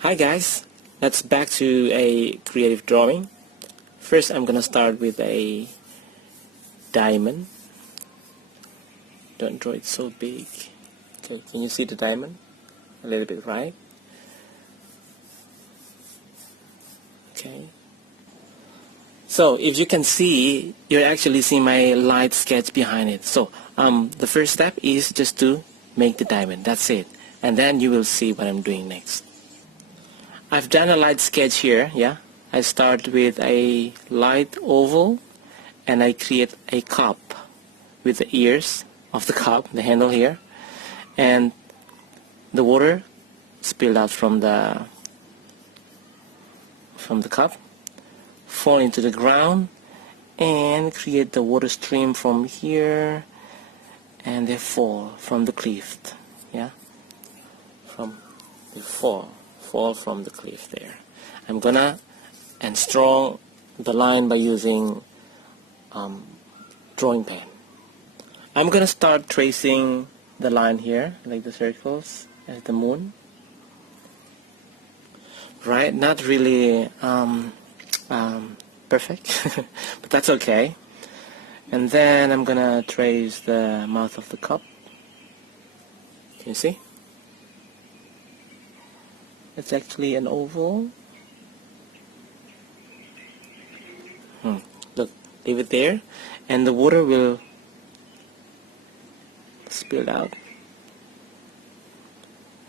Hi guys, let's back to a creative drawing. First I'm gonna start with a diamond. Don't draw it so big. Okay, can you see the diamond? A little bit, right? Okay. So if you can see, you're actually seeing my light sketch behind it. So the first step is just to make the diamond. That's it. And then you will see what I'm doing next. I've done a light sketch here, yeah. I start with a light oval and I create a cup with the ears of the cup, the handle here, and the water spilled out from the cup, fall into the ground and create the water stream from here, and they fall from the cliff, yeah, they fall from the cliff there. I'm gonna draw the line by using drawing pen. I'm gonna start tracing the line here, like the circles as the moon. Right, not really perfect, but that's okay. And then I'm gonna trace the mouth of the cup. Can you see? It's actually an oval. Look, leave it there, and the water will spill out.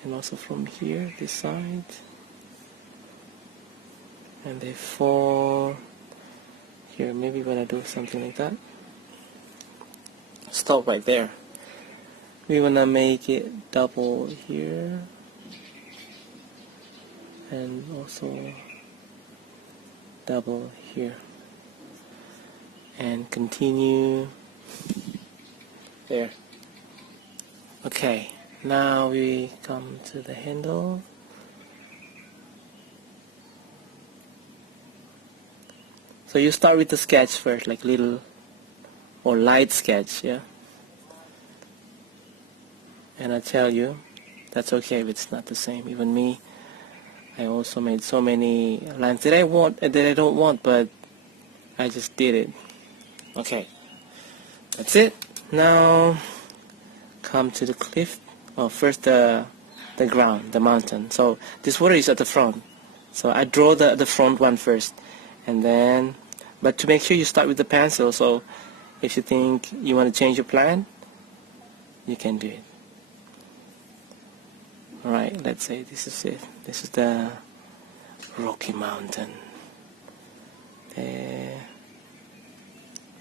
And also from here, this side. And they fall here. Maybe when I do something like that. Stop right there. We wanna make it double here. And also double here, and continue there. Okay, now we come to the handle. So you start with the sketch first, like little or light sketch, yeah. And I tell you, that's okay if it's not the same. Even me, I also made so many lines that I don't want, but I just did it. Okay, that's it. Now come to the cliff. Oh, first the ground, the mountain. So this water is at the front. So I draw the front one first, and then, but to make sure you start with the pencil. So if you think you want to change your plan, you can do it. Alright, let's say this is it. This is the Rocky Mountain. There.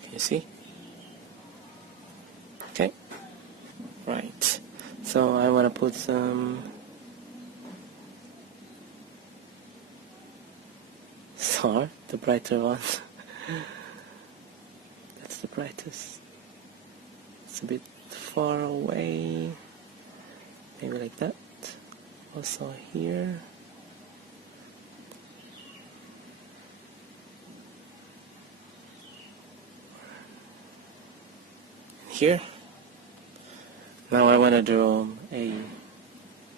Can you see? Okay. Right. So I want to put some star, the brighter one. That's the brightest. It's a bit far away. Maybe like that. Also here. Here. Now I want to draw a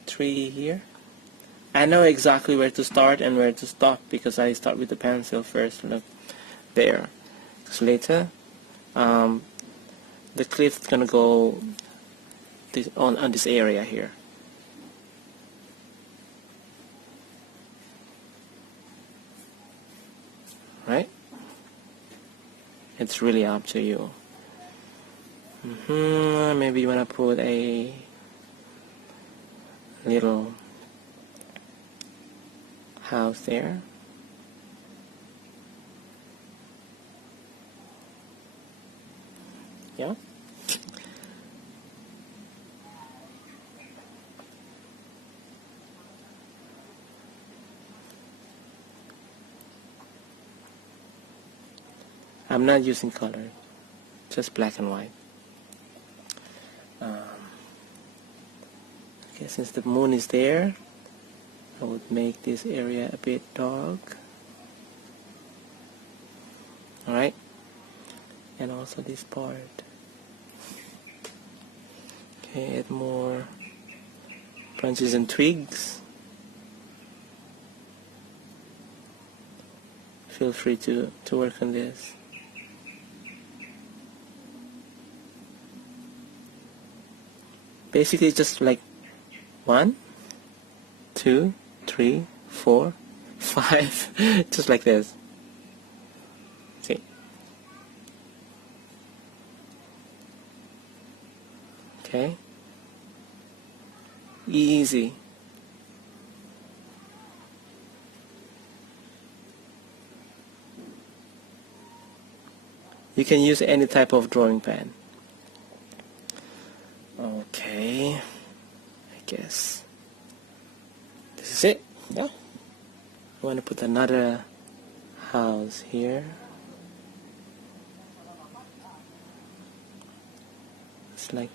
tree here. I know exactly where to start and where to stop because I start with the pencil first. Look there. So later, the cliff is gonna go on this area here. Right? It's really up to you. Maybe you want to put a little house there. Yeah. I'm not using color, just black and white. Okay, since the moon is there, I would make this area a bit dark. Alright, and also this part. Okay, add more branches and twigs. feel free to work on this. Basically just like 1, 2, 3, 4, 5, just like this. See? Okay? Easy. You can use any type of drawing pen. Okay, I guess this is it. Yeah. I want to put another house here. It's like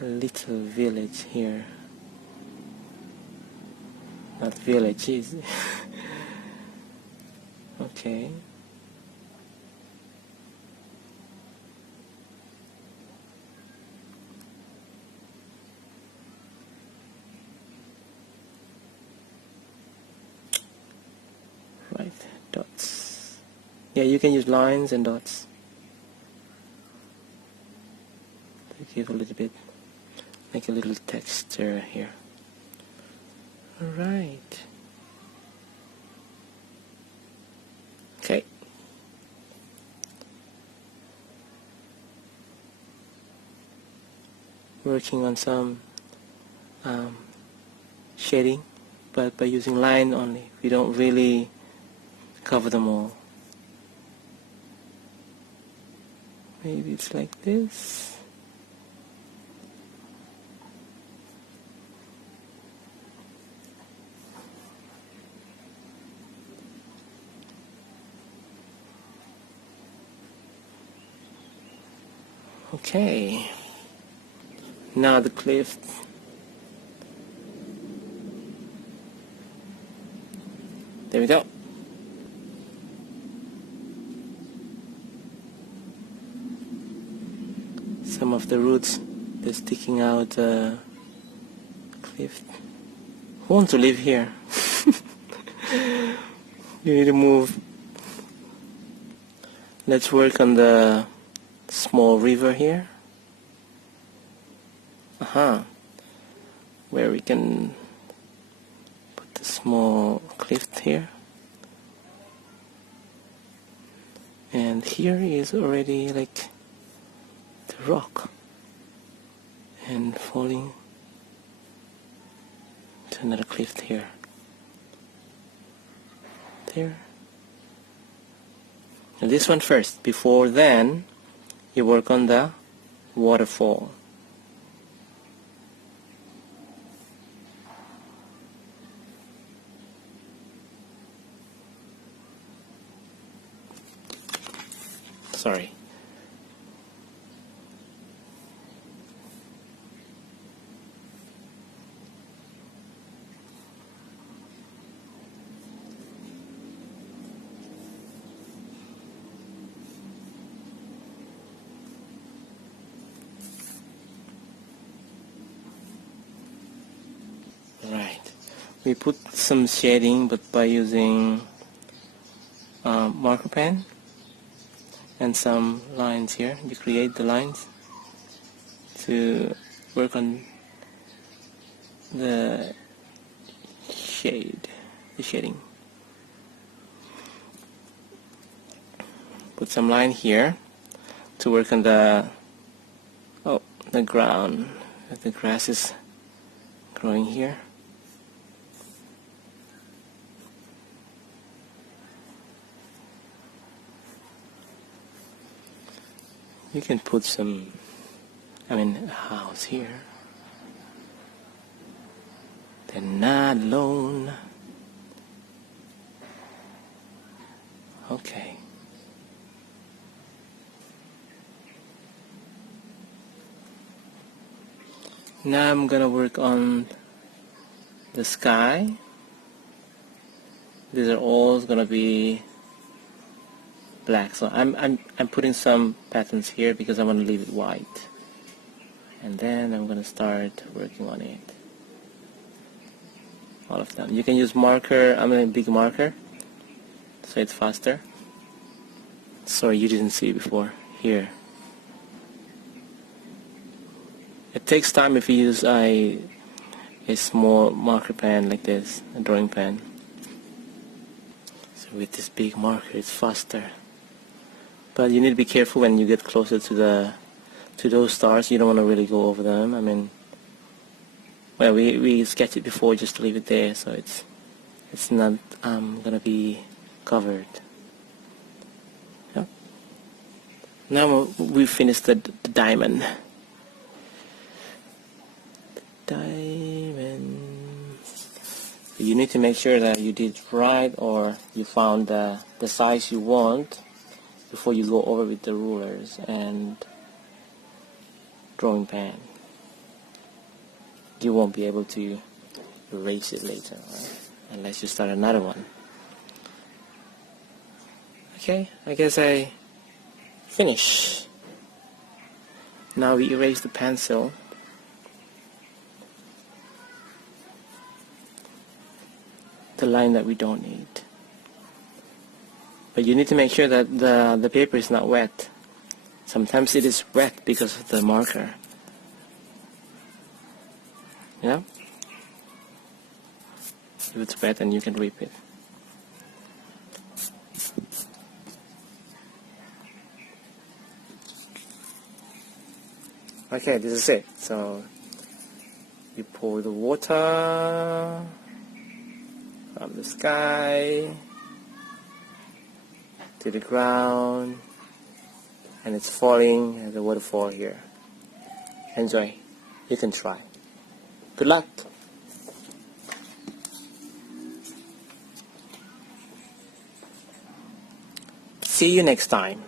a little village here. Not village, is it? Okay. Right, dots. Yeah, you can use lines and dots to give a little bit, make a little texture here. Alright. Okay. Working on some shading, but by using line only. We don't really cover them all. Maybe it's like this. Okay. Now the cliff. There we go. Some of the roots, they're sticking out the cliff. Who wants to live here? You need to move. Let's work on the small river here. Where we can put the small cliff here. And here is already like the rock and falling to another cliff here. There. And this one first. Before then, you work on the waterfall. Sorry. Right. We put some shading, but by using marker pen and some lines here. You create the lines to work on the shading. Put some line here to work on the ground. The grass is growing here. You can put some, a house here. They're not alone. Okay. Now I'm gonna work on the sky. These are all gonna be black, so I'm putting some patterns here because I want to leave it white, and then I'm gonna start working on it. All of them. You can use marker, big marker, so it's faster. Sorry, you didn't see it before. Here. It takes time if you use a small marker pen like this, a drawing pen. So with this big marker, it's faster. But you need to be careful when you get closer to those stars. You don't want to really go over them. I mean, well, we sketched it before just to leave it there, so it's not gonna be covered. Yeah. Now we finished the diamond. You need to make sure that you did right, or you found the size you want before you go over with the rulers and drawing pen. You won't be able to erase it later, right? Unless you start another one. Okay, I guess I finish. Now we erase the pencil. The line that we don't need. But you need to make sure that the paper is not wet. Sometimes it is wet because of the marker. Yeah? If it's wet, then you can rip it. Okay, this is it. So you pour the water from the sky to the ground, and it's falling as a waterfall here. Enjoy. You can try. Good luck. See you next time.